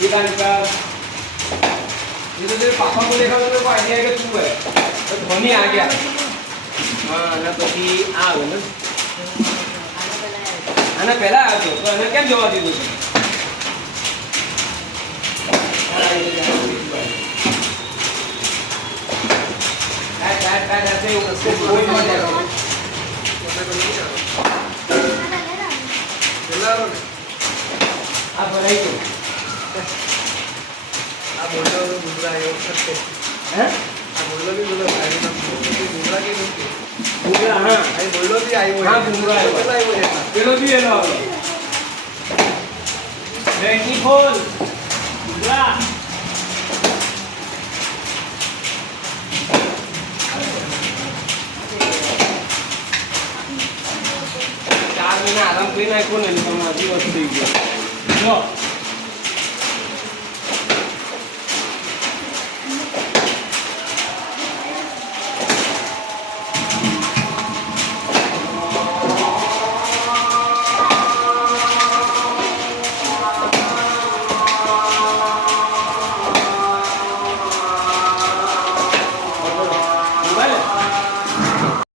ये का निकाल ये तो तेरे पापा को देखा तो मेरे को आइडिया है कि तू है तो धोनी आ गया हाँ ना પછી આવે ને આના પહેલા આવ્યો તો એને કેમ જવા દીધું છે કાટ ऐसे उसको कोई नहीं जाएगा चलो आ भराई तो आ बोलो दूसरा है सकते हैं आ बोलो भी बोलो आई ना दूसरा के दूसरा हां आई बोलो भी आई वो हां दूसरा है पता है वो चलो भी है ना रेडी खोल दूसरा आराम કરી નાખ્યો ને તમને હજી વસ્તુ થઈ ગયો જો